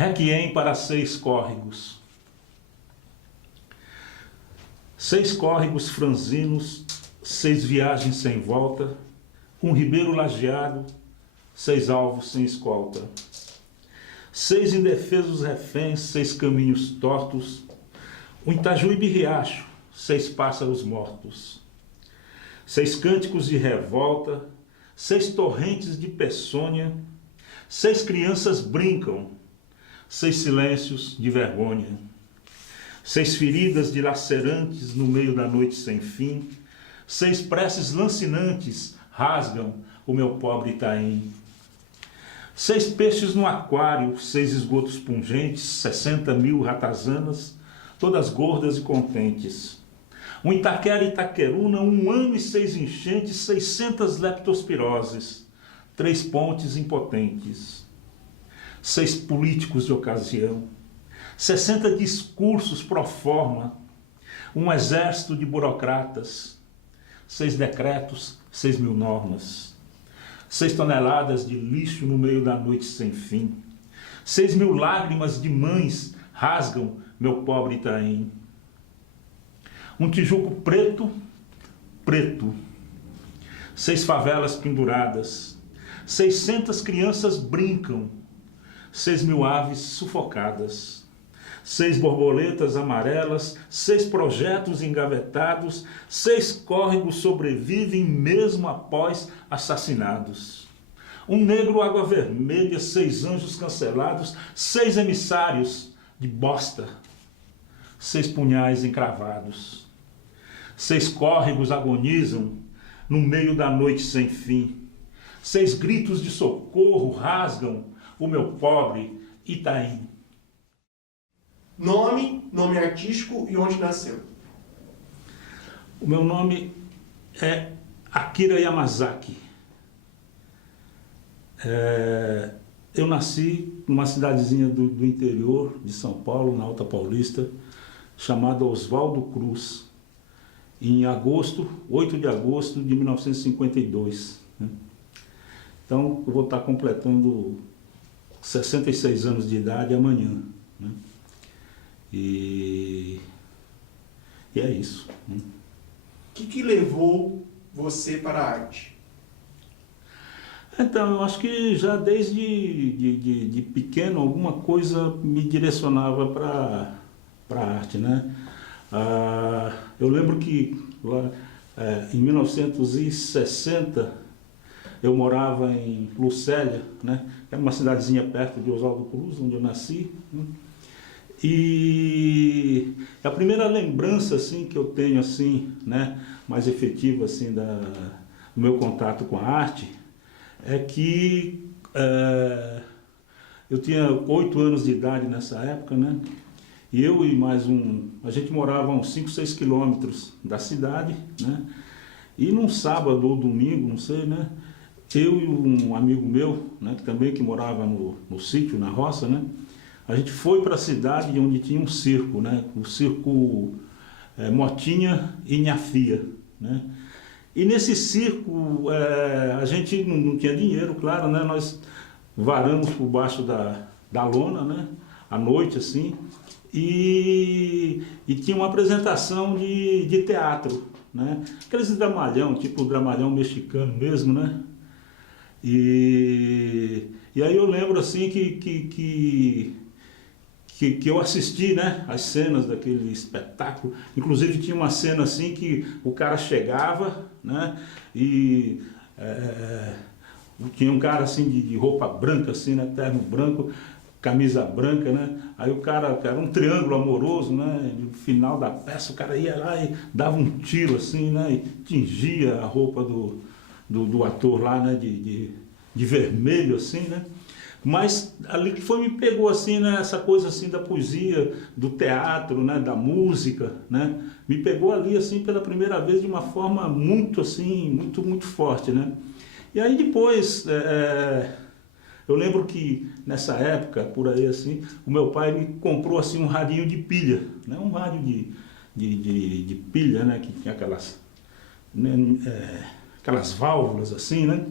Requiem para 6 córregos. 6 córregos franzinos, 6 viagens sem volta, um ribeiro lajeado, 6 alvos sem escolta. 6 indefesos reféns, 6 caminhos tortos, um Itajuípe riacho, 6 pássaros mortos. 6 cânticos de revolta, 6 torrentes de peçonha, 6 crianças brincam, 6 silêncios de vergonha. 6 feridas dilacerantes no meio da noite sem fim, 6 preces lancinantes rasgam o meu pobre Itaim. 6 peixes no aquário, 6 esgotos pungentes, 60.000 ratazanas, todas gordas e contentes. Um Itaquera e Itaqueruna, 1 ano e 6 enchentes, 600 leptospiroses, 3 pontes impotentes. 6 políticos de ocasião, 60 discursos pro forma, um exército de burocratas, 6 decretos, 6.000 normas, 6 toneladas de lixo no meio da noite sem fim, 6.000 lágrimas de mães rasgam meu pobre Itaim. Um Tijuco preto, preto, 6 favelas penduradas, 600 crianças brincam, 6.000 aves sufocadas, 6 borboletas amarelas, 6 projetos engavetados, 6 córregos sobrevivem mesmo após assassinados. Um negro água vermelha, 6 anjos cancelados, 6 emissários de bosta, 6 punhais encravados. 6 córregos agonizam no meio da noite sem fim. 6 gritos de socorro rasgam o meu pobre Itaim. Nome artístico e onde nasceu? O meu nome é Akira Yamazaki. Eu nasci numa cidadezinha do interior de São Paulo, na Alta Paulista, chamada Oswaldo Cruz, em 8 de agosto de 1952. Então, eu vou estar completando 66 anos de idade amanhã. E é isso. O que levou você para a arte? Então, eu acho que já desde de pequeno alguma coisa me direcionava para a arte, né? Eu lembro que lá, em 1960 eu morava em Lucélia, né? Que era uma cidadezinha perto de Oswaldo Cruz, onde eu nasci, né? E a primeira lembrança assim que eu tenho assim, né, mais efetiva assim do meu contato com a arte é que eu tinha 8 anos de idade nessa época, né? E eu e mais a gente morava a uns 5, 6 quilômetros da cidade, né? E num sábado ou domingo, não sei, né? Eu e um amigo meu, né, que morava no sítio, na roça, né? A gente foi para a cidade onde tinha um circo, né? O circo Motinha e Nhafia, né? E nesse circo a gente não tinha dinheiro, claro, né? Nós varamos por baixo da lona, né? À noite, assim, e tinha uma apresentação de teatro, né? Aqueles dramalhão, tipo dramalhão mexicano mesmo, né? E aí eu lembro assim que eu assisti, né, as cenas daquele espetáculo. Inclusive tinha uma cena assim que o cara chegava, né, e tinha um cara assim de roupa branca, assim, né, terno branco, camisa branca, né, aí o cara, era um triângulo amoroso, né, no final da peça o cara ia lá e dava um tiro assim, né, e tingia a roupa do ator lá, né, de vermelho assim, né. Mas ali que me pegou assim, né, essa coisa assim da poesia, do teatro, né, da música, né, me pegou ali assim pela primeira vez de uma forma muito assim, muito forte, né. E aí depois, eu lembro que nessa época, por aí assim, o meu pai me comprou assim um radinho de pilha, né, um rádio de pilha, né, que tinha aquelas válvulas assim, né.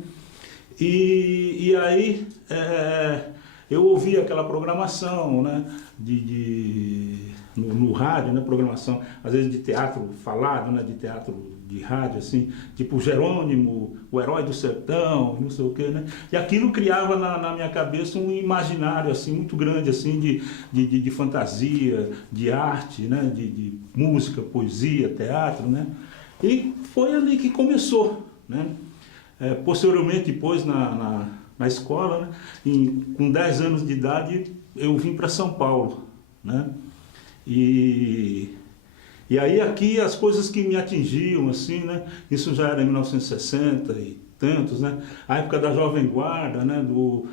E aí eu ouvia aquela programação, né, no rádio, né, programação, às vezes de teatro falado, né, de teatro de rádio, assim, tipo Jerônimo, o Herói do Sertão, não sei o quê, né, e aquilo criava na minha cabeça um imaginário, assim, muito grande, assim, de fantasia, de arte, né, de música, poesia, teatro, né, e foi ali que começou, né. Posteriormente, depois na escola, né, com 10 anos de idade, eu vim para São Paulo, né? E aí aqui as coisas que me atingiam, assim, né? Isso já era em 1960 e tantos, né? A época da Jovem Guarda, né? Do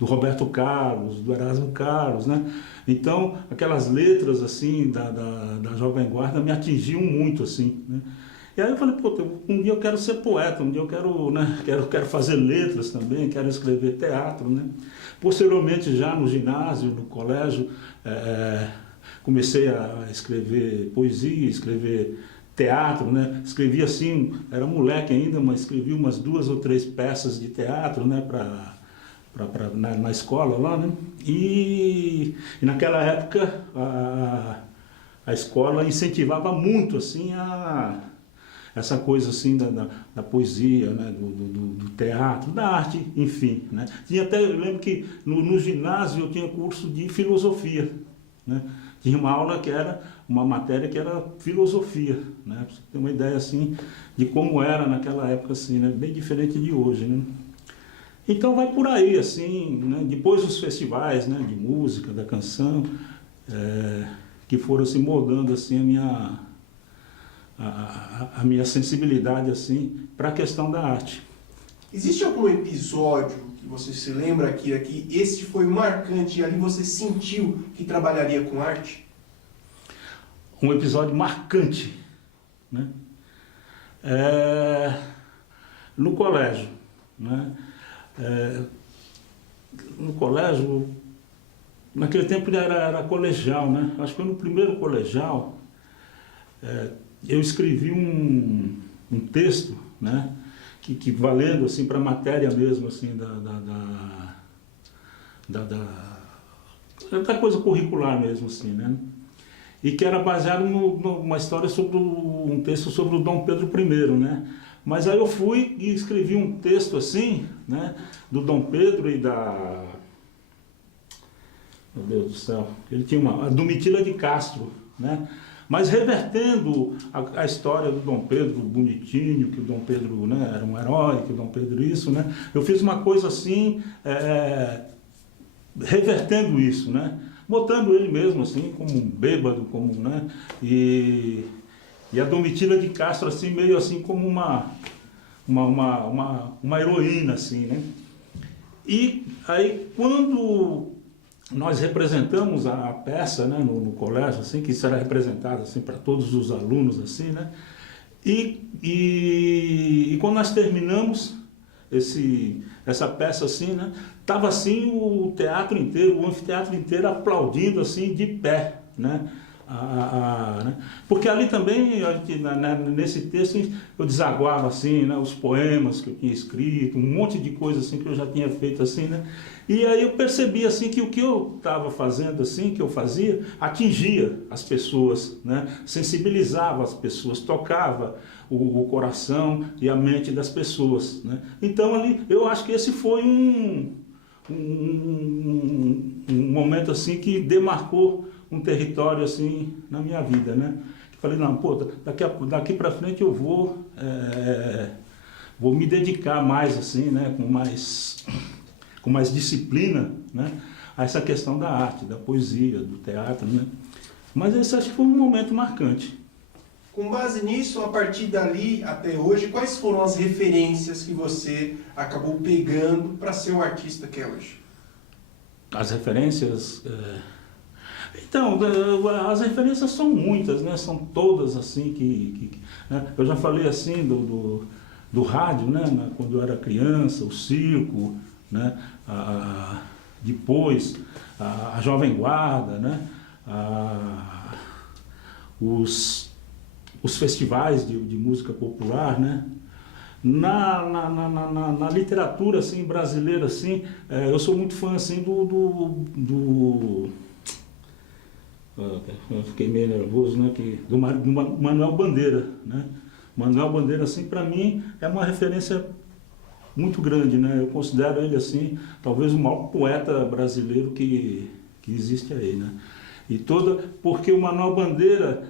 Roberto Carlos, do Erasmo Carlos, né? Então, aquelas letras, assim, da Jovem Guarda me atingiam muito, assim, né? E aí eu falei, pô, um dia eu quero ser poeta, um dia eu quero, né, quero fazer letras também, quero escrever teatro, né? Posteriormente, já no ginásio, no colégio, comecei a escrever poesia, escrever teatro, né? Escrevi assim, era moleque ainda, mas escrevi umas 2 ou 3 peças de teatro, né, na escola lá, né? E naquela época a escola incentivava muito, assim, essa coisa assim da poesia, né, do teatro, da arte, enfim, né. Tinha até, eu lembro que no ginásio eu tinha curso de filosofia, né. Tinha uma aula que era, uma matéria que era filosofia, né, pra você ter uma ideia assim de como era naquela época, assim, né, bem diferente de hoje, né. Então vai por aí, assim, né, depois os festivais, né, de música, da canção, que foram assim moldando assim a minha sensibilidade assim para a questão da arte. Existe algum episódio que você se lembra que este foi marcante e ali você sentiu que trabalharia com arte? Um episódio marcante, né? No colégio, né? No colégio, naquele tempo era colegial, né? Acho que foi no primeiro colegial, eu escrevi um texto, né, que valendo assim para a matéria mesmo assim da coisa curricular mesmo assim, né, e que era baseado numa história sobre um texto sobre o Dom Pedro I, né. Mas aí eu fui e escrevi um texto assim, né, do Dom Pedro e meu Deus do céu, ele tinha a Domitila de Castro, né? Mas revertendo a história do Dom Pedro bonitinho, que o Dom Pedro, né, era um herói, que o Dom Pedro isso, né? Eu fiz uma coisa assim, revertendo isso, né? Botando ele mesmo assim, como um bêbado, como, né? E a Domitila de Castro assim, meio assim como uma heroína, assim, né? E aí quando nós representamos a peça, né, no colégio, assim, que será representada assim, para todos os alunos, assim, né, e quando nós terminamos essa peça, assim, né, estava assim o teatro inteiro, o anfiteatro inteiro aplaudindo assim, de pé, né, né? Porque ali também, nesse texto, eu desaguava assim, né, os poemas que eu tinha escrito, um monte de coisa assim que eu já tinha feito assim, né? E aí eu percebi assim que o que eu estava fazendo assim, que eu fazia, atingia as pessoas, né? Sensibilizava as pessoas, tocava o coração e a mente das pessoas, né? Então ali, eu acho que esse foi um momento assim que demarcou um território assim na minha vida, né? Falei, não, pô, daqui para frente eu vou me dedicar mais assim, né? Com mais disciplina, né? A essa questão da arte, da poesia, do teatro, né? Mas esse acho que foi um momento marcante. Com base nisso, a partir dali até hoje, quais foram as referências que você acabou pegando para ser o artista que é hoje? As referências... Então, as referências são muitas, né? São todas assim né? Eu já falei assim do rádio, né? Quando eu era criança, o circo, né? Depois a Jovem Guarda, né? Os festivais de música popular, né? Na literatura assim, brasileira, assim, eu sou muito fã assim, eu fiquei meio nervoso, né? Do Manuel Bandeira. Né? Manuel Bandeira, assim, para mim, é uma referência muito grande. Né? Eu considero ele assim, talvez o maior poeta brasileiro que existe aí. Né? Porque o Manuel Bandeira,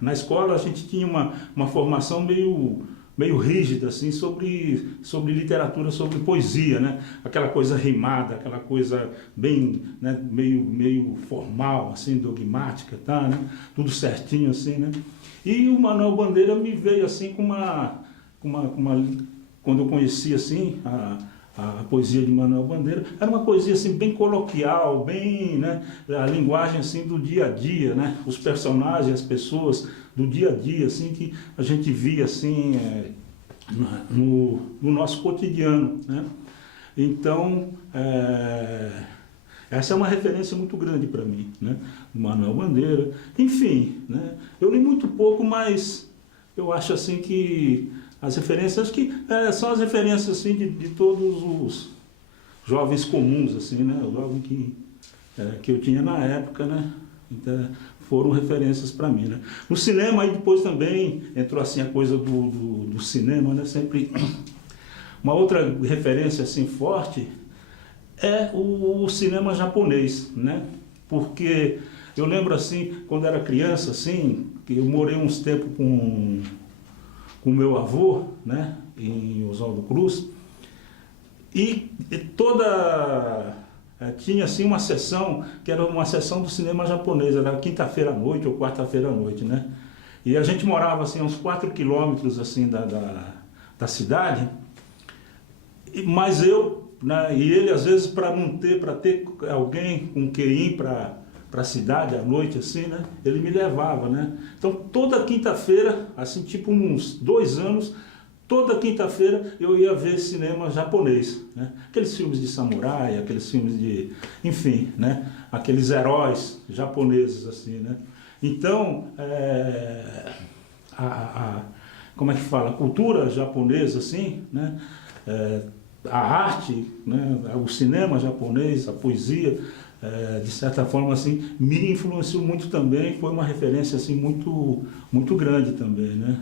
na escola a gente tinha uma formação meio rígida assim, sobre literatura, sobre poesia, né? Aquela coisa rimada, aquela coisa bem, né, meio formal, assim, dogmática, tá, né? Tudo certinho assim, né? E o Manuel Bandeira me veio assim quando eu conheci assim a poesia de Manuel Bandeira, era uma poesia assim bem coloquial, bem, né, a linguagem assim do dia a dia, né, os personagens, as pessoas do dia a dia assim que a gente via assim no nosso cotidiano, né? Então essa é uma referência muito grande para mim, né? Manuel Bandeira, enfim, né? Eu li muito pouco, mas eu acho assim que as referências, acho que são as referências assim, de todos os jovens comuns, assim, né? O jovem que eu tinha na época, né? Então, foram referências para mim, né? No cinema, aí depois também entrou assim a coisa do cinema, né? Sempre uma outra referência assim forte é o cinema japonês, né? Porque eu lembro assim, quando era criança, assim, que eu morei uns tempos com meu avô, né, em Oswaldo Cruz, e tinha assim uma sessão, que era uma sessão do cinema japonês, era quinta-feira à noite ou quarta-feira à noite, né, e a gente morava assim, a uns 4 quilômetros assim, da cidade, mas eu, né, e ele às vezes para ter alguém com quem ir para a cidade à noite, assim, né? Ele me levava, né? Então, toda quinta-feira, assim, tipo uns 2 anos, toda quinta-feira eu ia ver cinema japonês, né? Aqueles filmes de samurai, aqueles filmes de... enfim, né? Aqueles heróis japoneses, assim, né? Então, como é que fala? A cultura japonesa, assim, né? A arte, né? O cinema japonês, a poesia... de certa forma assim me influenciou muito também, foi uma referência assim muito grande também, né?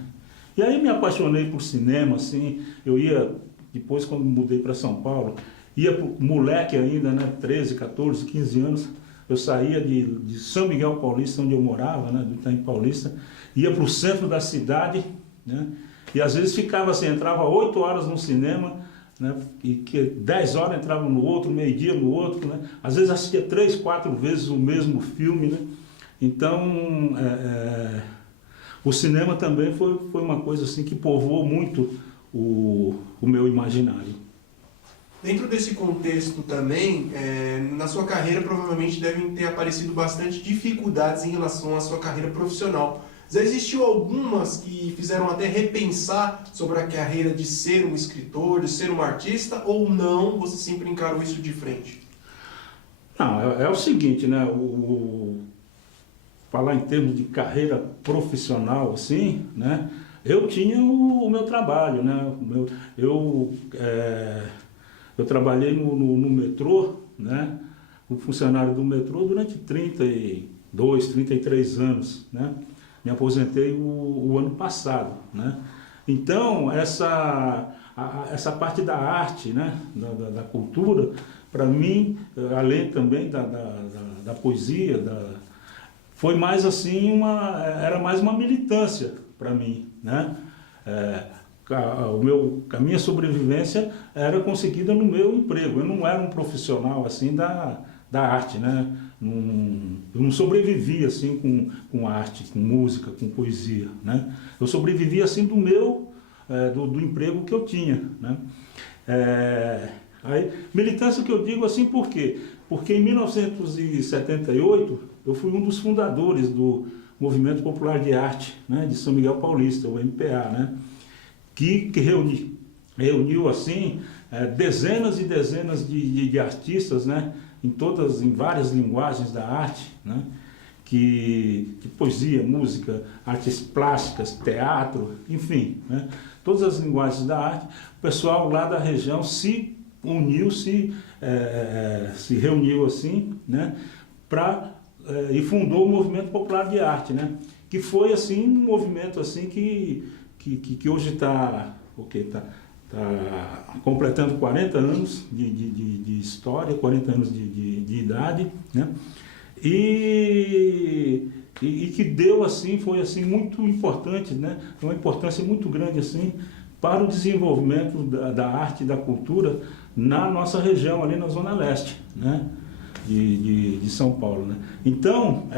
E aí me apaixonei por cinema, assim, eu ia depois quando mudei para São Paulo, ia moleque ainda, né, 13, 14, 15 anos, eu saía de São Miguel Paulista, onde eu morava, né, do Itaim Paulista, ia para o centro da cidade, né? E às vezes ficava assim, entrava 8 horas no cinema, né, e que 10 horas entrava no outro, meio-dia no outro, né? Às vezes assistia 3, 4 vezes o mesmo filme, né? Então o cinema também foi uma coisa assim que povoou muito o meu imaginário. Dentro desse contexto também, na sua carreira provavelmente devem ter aparecido bastante dificuldades em relação à sua carreira profissional. Já existiu algumas que fizeram até repensar sobre a carreira de ser um escritor, de ser um artista, ou não, você sempre encarou isso de frente? Não, é o seguinte, né? Falar em termos de carreira profissional, assim, né? Eu tinha o meu trabalho, né? Eu trabalhei no metrô, né? Como funcionário do metrô durante 32, 33 anos, né? Me aposentei o ano passado, né? Então, essa parte da arte, né? da cultura, para mim, além também da poesia, foi mais assim, era mais uma militância para mim, né? A minha sobrevivência era conseguida no meu emprego, eu não era um profissional assim da arte, né? Eu não sobrevivi assim com arte, com música, com poesia, né? Eu sobrevivi assim do emprego que eu tinha, né? Militância que eu digo assim por quê? Porque em 1978 eu fui um dos fundadores do Movimento Popular de Arte, né, de São Miguel Paulista, o MPA, né? Que reuniu assim dezenas e dezenas de artistas, né? Em várias linguagens da arte, né? De poesia, música, artes plásticas, teatro, enfim, né? todas as linguagens da arte, o pessoal lá da região se uniu, se reuniu assim, né, e fundou o Movimento Popular de Arte, né, que foi assim um movimento assim que hoje está completando 40 anos de história, 40 anos de idade, né, e que deu assim, foi assim muito importante, né, uma importância muito grande assim para o desenvolvimento da arte e da cultura na nossa região, ali na Zona Leste, né, de São Paulo, né. Então,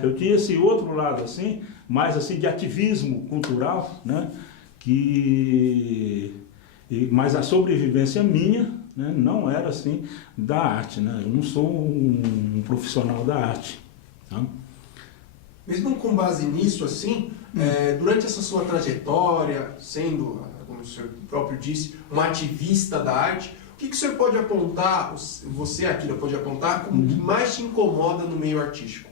eu tinha esse outro lado assim, mais assim de ativismo cultural, né, mas a sobrevivência minha, né, não era assim da arte, né, eu não sou um profissional da arte, tá? Mesmo com base nisso, assim, durante essa sua trajetória, sendo, como o senhor próprio disse, um ativista da arte, o que o senhor pode apontar, você aqui pode apontar, como que mais te incomoda no meio artístico?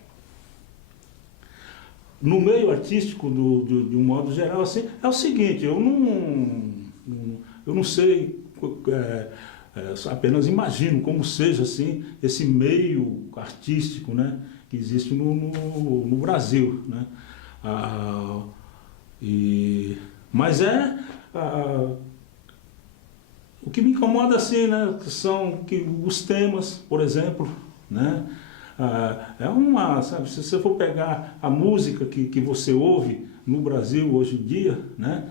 No meio artístico, de um modo geral, assim, é o seguinte, eu não sei, apenas imagino como seja assim, esse meio artístico, né, que existe no Brasil, né? Mas o que me incomoda assim, né, são os temas, por exemplo, né? Sabe, se você for pegar a música que você ouve no Brasil hoje em dia, né,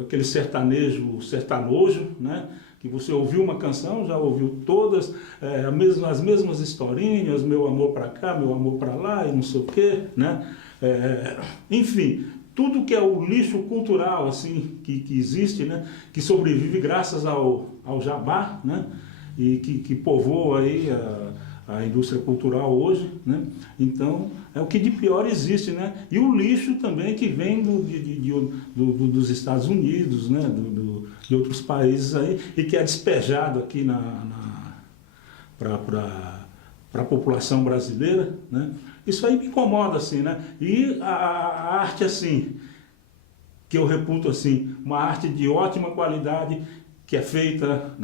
aquele sertanojo, né, que você ouviu uma canção, já ouviu todas as mesmas historinhas, meu amor para cá, meu amor para lá e não sei o quê, né? Enfim, tudo que é o lixo cultural assim que existe, né, que sobrevive graças ao jabá, né, e que povoa aí a indústria cultural hoje, né? Então é o que de pior existe, né? E o lixo também que vem dos Estados Unidos, né? De outros países aí, e que é despejado aqui para a população brasileira, né? Isso aí me incomoda assim, né? E a arte assim, que eu reputo assim, uma arte de ótima qualidade, que é feita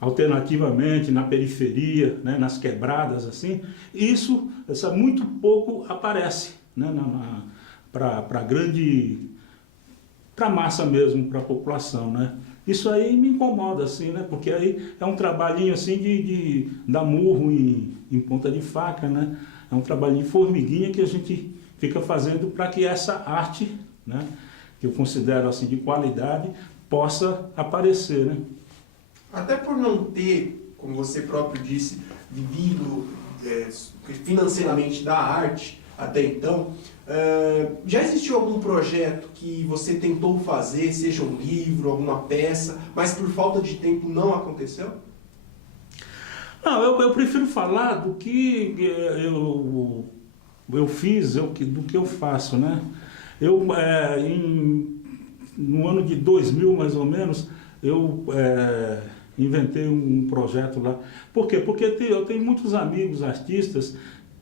alternativamente na periferia, né, nas quebradas, assim, isso muito pouco aparece, né, para a massa mesmo, para a população, né. Isso aí me incomoda, assim, né, porque aí é um trabalhinho assim de dar murro em ponta de faca, né, é um trabalhinho de formiguinha que a gente fica fazendo para que essa arte, né, que eu considero assim de qualidade, possa aparecer, né? Até por não ter, como você próprio disse, vivido financeiramente da arte até então, já existiu algum projeto que você tentou fazer, seja um livro, alguma peça, mas por falta de tempo não aconteceu? Não, eu prefiro falar do que eu fiz, do que eu faço, né? No ano de 2000, mais ou menos, eu inventei um projeto lá. Por quê? Porque eu tenho muitos amigos artistas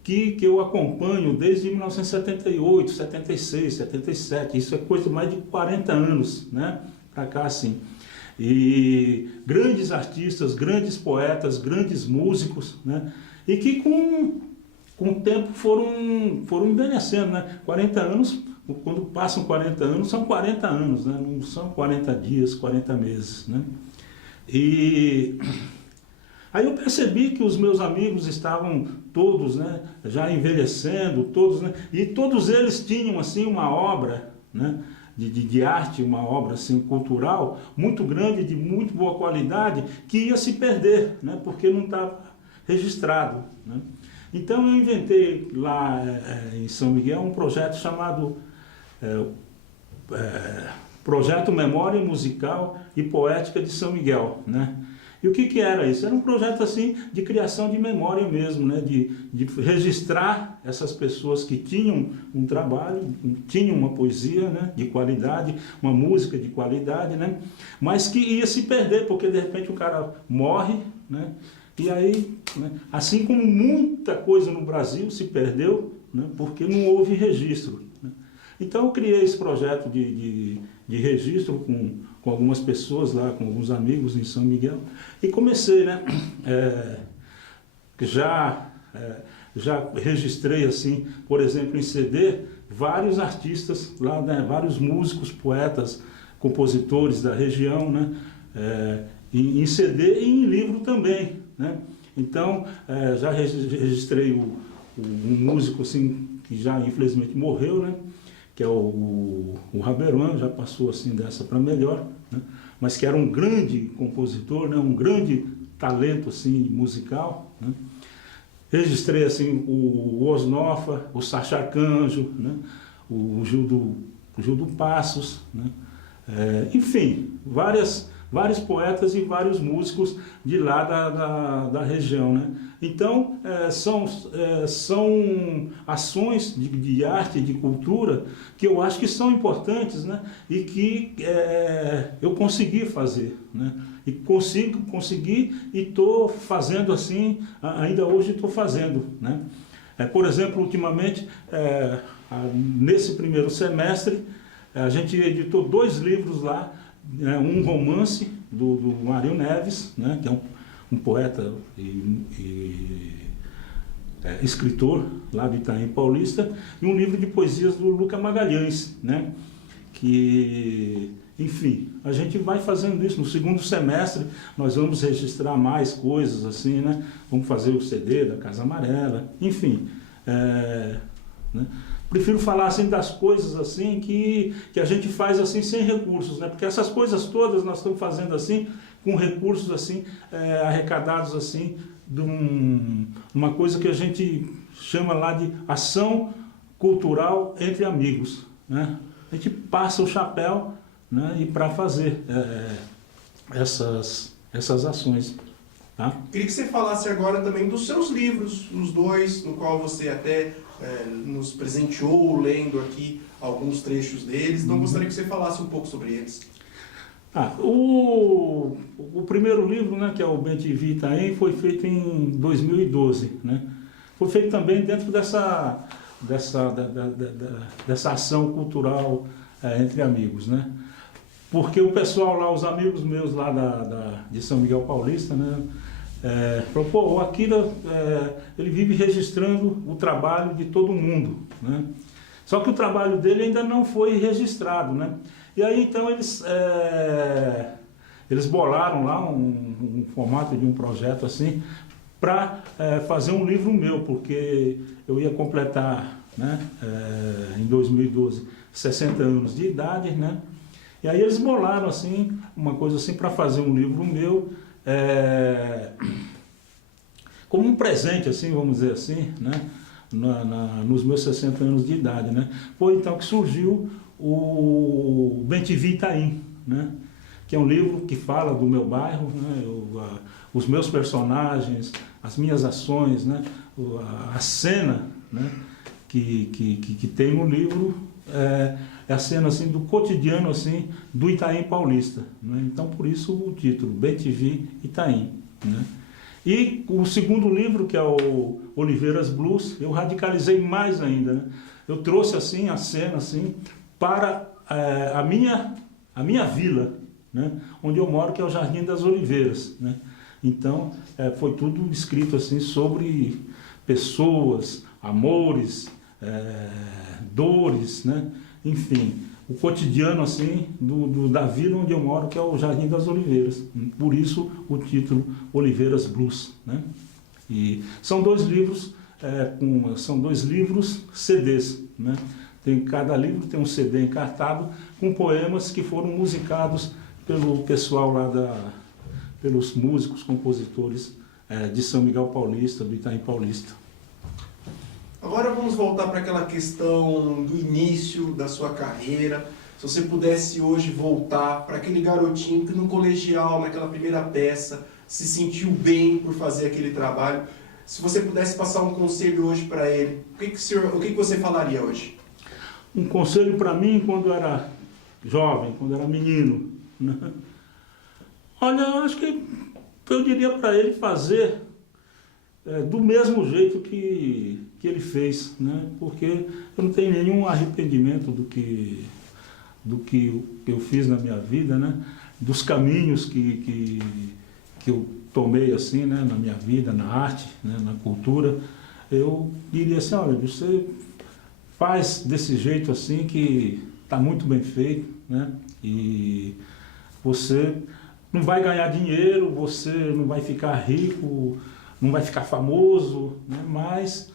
que eu acompanho desde 1978, 76, 77. Isso é coisa de mais de 40 anos, né? Pra cá, assim. E grandes artistas, grandes poetas, grandes músicos, né? E que com o tempo foram envelhecendo, né? 40 anos... Quando passam 40 anos, são 40 anos, né? Não são 40 dias, 40 meses, né? E aí eu percebi que os meus amigos estavam todos, né, já envelhecendo, todos, né? E todos eles tinham assim uma obra, né, de arte, uma obra assim, cultural muito grande, de muito boa qualidade, que ia se perder, né, porque não estava registrado, né? Então eu inventei lá em São Miguel um projeto chamado Projeto Memória Musical e Poética de São Miguel, né? E o que era isso? Era um projeto assim de criação de memória mesmo, né? De registrar essas pessoas que tinham um trabalho, tinham uma poesia, né, de qualidade, uma música de qualidade, né, mas que ia se perder, porque de repente o cara morre, né, e aí, né, assim como muita coisa no Brasil se perdeu, né, porque não houve registro, né. Então eu criei esse projeto de registro com algumas pessoas lá, com alguns amigos em São Miguel, e comecei, né? Já registrei, assim, por exemplo, em CD, vários artistas lá, né? Vários músicos, poetas, compositores da região, né? Em CD e em livro também, né? Então, já registrei um músico assim, que já infelizmente morreu, né? Que é o Raberuan, já passou assim dessa para melhor, né? Mas que era um grande compositor, né? Um grande talento assim, musical, né? Registrei assim, o Osnofa, o Sacha Arcanjo, né? O Gil do Passos, né? Enfim, vários poetas e vários músicos de lá da região, né? Então, são ações de arte, de cultura, que eu acho que são importantes, né? E que eu consegui fazer, né? E consegui e estou fazendo assim, ainda hoje estou fazendo, né? Por exemplo, ultimamente, nesse primeiro semestre, a gente editou 2 livros lá, um romance do Mário Neves, né, que é um poeta e escritor lá de Itaim Paulista, e um livro de poesias do Lucas Magalhães, né, que, enfim, a gente vai fazendo isso. No segundo semestre nós vamos registrar mais coisas assim, né, vamos fazer o CD da Casa Amarela, enfim, né. Prefiro falar assim das coisas assim que a gente faz assim sem recursos, né? Porque essas coisas todas nós estamos fazendo assim com recursos assim arrecadados assim de uma coisa que a gente chama lá de ação cultural entre amigos, né? A gente passa o chapéu, né? E para fazer essas ações. Tá? Queria que você falasse agora também dos seus livros, os 2, no qual você até nos presenteou lendo aqui alguns trechos deles. Então gostaria que você falasse um pouco sobre eles. O primeiro livro, né, que é o Bem-te-vi Itaim, foi feito em 2012. Né? Foi feito também dentro dessa ação cultural entre amigos. Né? Porque o pessoal lá, os amigos meus lá de São Miguel Paulista, né, falou, pô, o Akira, ele vive registrando o trabalho de todo mundo, né? Só que o trabalho dele ainda não foi registrado, né? E aí então eles bolaram lá um formato de um projeto assim para fazer um livro meu, porque eu ia completar, né, em 2012 60 anos de idade, né? E aí eles bolaram assim uma coisa assim para fazer um livro meu, como um presente, assim, vamos dizer assim, né? Nos meus 60 anos de idade, né? Foi então que surgiu o Bem-te-vi Itaim, né? Que é um livro que fala do meu bairro, né? Os meus personagens, as minhas ações, né? A cena, né? que tem no livro é a cena assim, do cotidiano assim, do Itaim Paulista, né? Então por isso o título, Bem-te-vi Itaim, né? E o segundo livro, que é o Oliveiras Blues, eu radicalizei mais ainda, né? Eu trouxe assim a cena assim para a minha vila, né? Onde eu moro, que é o Jardim das Oliveiras, né? Então foi tudo escrito assim sobre pessoas, amores, dores, né? Enfim, o cotidiano assim da vila onde eu moro, que é o Jardim das Oliveiras. Por isso o título Oliveiras Blues, né? E são 2 livros, são 2 livros CDs, né? Cada livro tem um CD encartado com poemas que foram musicados pelo pessoal lá pelos músicos, compositores de São Miguel Paulista, do Itaim Paulista. Agora vamos voltar para aquela questão do início da sua carreira. Se você pudesse hoje voltar para aquele garotinho que no colegial, naquela primeira peça, se sentiu bem por fazer aquele trabalho, se você pudesse passar um conselho hoje para ele, o que você falaria hoje? Um conselho para mim quando era jovem, quando era menino, né? Olha, eu acho que eu diria para ele fazer do mesmo jeito que que ele fez, né? Porque eu não tenho nenhum arrependimento do que eu fiz na minha vida, né? Dos caminhos que eu tomei assim, né? Na minha vida, na arte, né? Na cultura. Eu diria assim, olha, você faz desse jeito assim que está muito bem feito, né? E você não vai ganhar dinheiro, você não vai ficar rico, não vai ficar famoso, né? Mas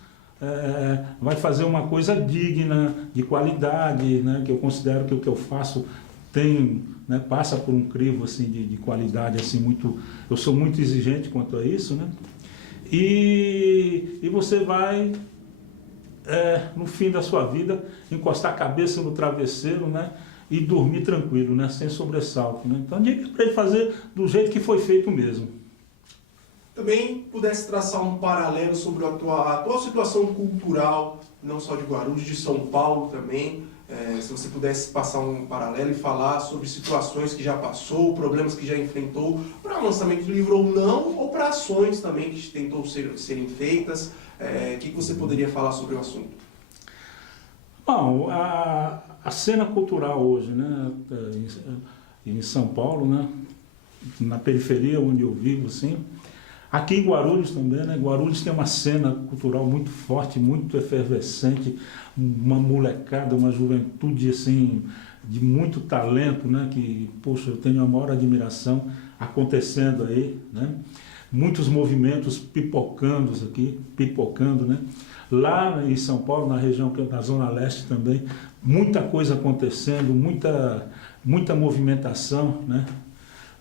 vai fazer uma coisa digna, de qualidade, né? Que eu considero que o que eu faço tem, né? Passa por um crivo assim, de qualidade, assim, muito, eu sou muito exigente quanto a isso, né? E você vai, no fim da sua vida, encostar a cabeça no travesseiro, né? E dormir tranquilo, né? Sem sobressalto, né? Então, diga para ele fazer do jeito que foi feito mesmo. Também pudesse traçar um paralelo sobre a atual situação cultural, não só de Guarulhos, de São Paulo também. Se você pudesse passar um paralelo e falar sobre situações que já passou, problemas que já enfrentou, para lançamento do livro ou não, ou para ações também que tentou serem feitas. O que você poderia falar sobre o assunto? Bom, a cena cultural hoje, né, em São Paulo, né, na periferia onde eu vivo, assim, aqui em Guarulhos também, né, Guarulhos tem uma cena cultural muito forte, muito efervescente, uma molecada, uma juventude assim, de muito talento, né, que, poxa, eu tenho a maior admiração acontecendo aí, né, muitos movimentos pipocando aqui, né, lá em São Paulo, na região, na Zona Leste também, muita coisa acontecendo, muita movimentação, né?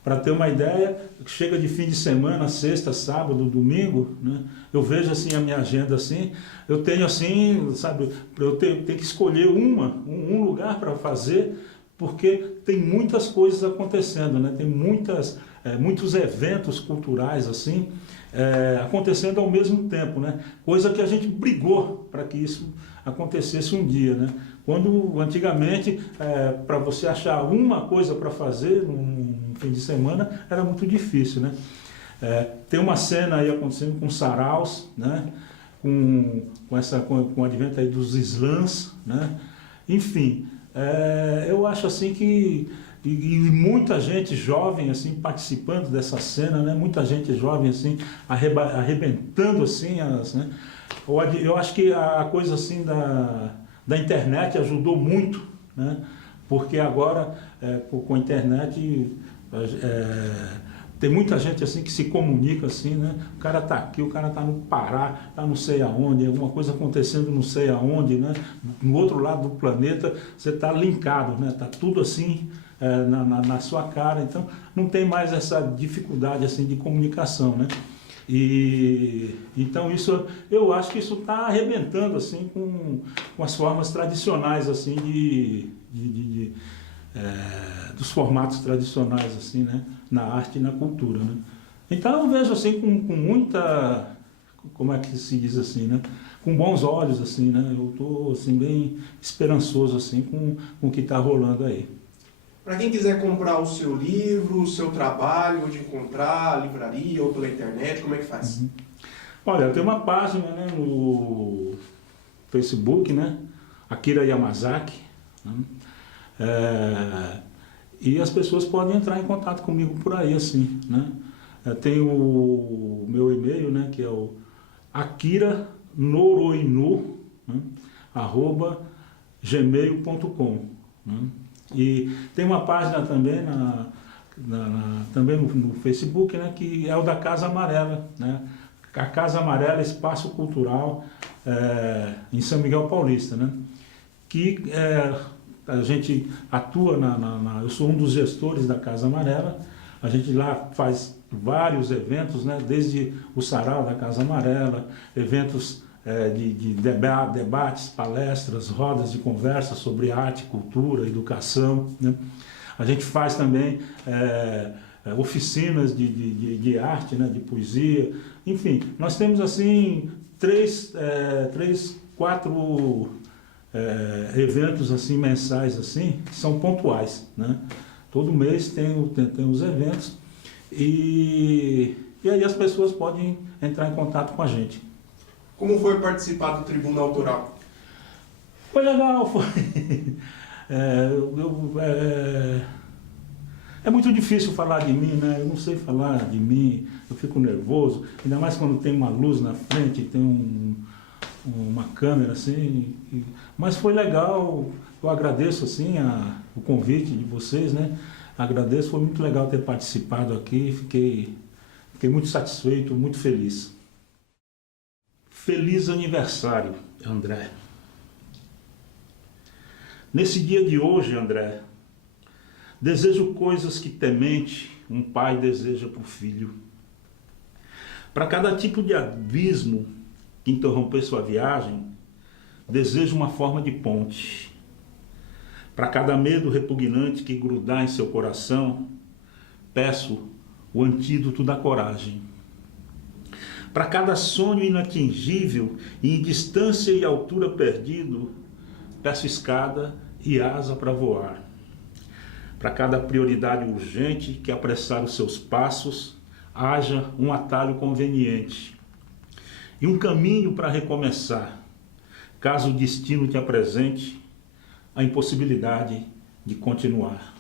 Para ter uma ideia, chega de fim de semana, sexta, sábado, domingo, né? Eu vejo assim a minha agenda assim, eu tenho assim, sabe, eu tenho que escolher um lugar para fazer, porque tem muitas coisas acontecendo, né? Tem muitos eventos culturais assim, acontecendo ao mesmo tempo, né? Coisa que a gente brigou para que isso acontecesse um dia, né? Quando antigamente, para você achar uma coisa para fazer num fim de semana, era muito difícil, né? Tem uma cena aí acontecendo com saraus, né? Com o advento aí dos slams, né? Enfim, eu acho assim que e muita gente jovem assim participando dessa cena, né? Muita gente jovem assim arrebentando assim né? Eu acho que a coisa assim da internet ajudou muito, né? Porque agora com a internet tem muita gente assim que se comunica assim, né? O cara está aqui, o cara está no Pará, está não sei aonde, alguma coisa acontecendo não sei aonde, né? No outro lado do planeta você está linkado, né? Está tudo assim na sua cara, então não tem mais essa dificuldade assim de comunicação, né? E então isso, eu acho que isso está arrebentando assim com as formas tradicionais assim dos formatos tradicionais assim, né, na arte e na cultura, né? Então eu vejo assim com muita, como é que se diz assim, né, com bons olhos assim, né? Eu estou assim bem esperançoso assim com o que está rolando aí. Para quem quiser comprar o seu livro, o seu trabalho, onde encontrar, livraria ou pela internet, como é que faz? Uhum. Olha, tem uma página, né, no Facebook, né, Akira Yamazaki, né? E as pessoas podem entrar em contato comigo por aí, assim, né? Tem o meu e-mail, né, que é o akiranoroinu, né, @gmail.com, né? E tem uma página também também no Facebook, né, que é o da Casa Amarela, né? A Casa Amarela, Espaço Cultural em São Miguel Paulista, né? Que a gente atua eu sou um dos gestores da Casa Amarela. A gente lá faz vários eventos, né? Desde o sarau da Casa Amarela, eventos de debates, palestras, rodas de conversa sobre arte, cultura, educação, né? A gente faz também oficinas de arte, né? De poesia, enfim, nós temos assim 4 eventos assim mensais assim, que são pontuais, né? Todo mês tem os eventos e aí as pessoas podem entrar em contato com a gente. Como foi participar do Tribuna Autoral? Foi legal, foi. É muito difícil falar de mim, né? Eu não sei falar de mim, eu fico nervoso, ainda mais quando tem uma luz na frente, tem uma câmera assim. Mas foi legal, eu agradeço assim o convite de vocês, né? Agradeço, foi muito legal ter participado aqui, fiquei muito satisfeito, muito feliz. Feliz aniversário, André. Nesse dia de hoje, André, desejo coisas que temente um pai deseja para o filho. Para cada tipo de abismo que interromper sua viagem, desejo uma forma de ponte. Para cada medo repugnante que grudar em seu coração, peço o antídoto da coragem. Para cada sonho inatingível e em distância e altura perdido, peço escada e asa para voar. Para cada prioridade urgente que apressar os seus passos, haja um atalho conveniente e um caminho para recomeçar, caso o destino te apresente a impossibilidade de continuar.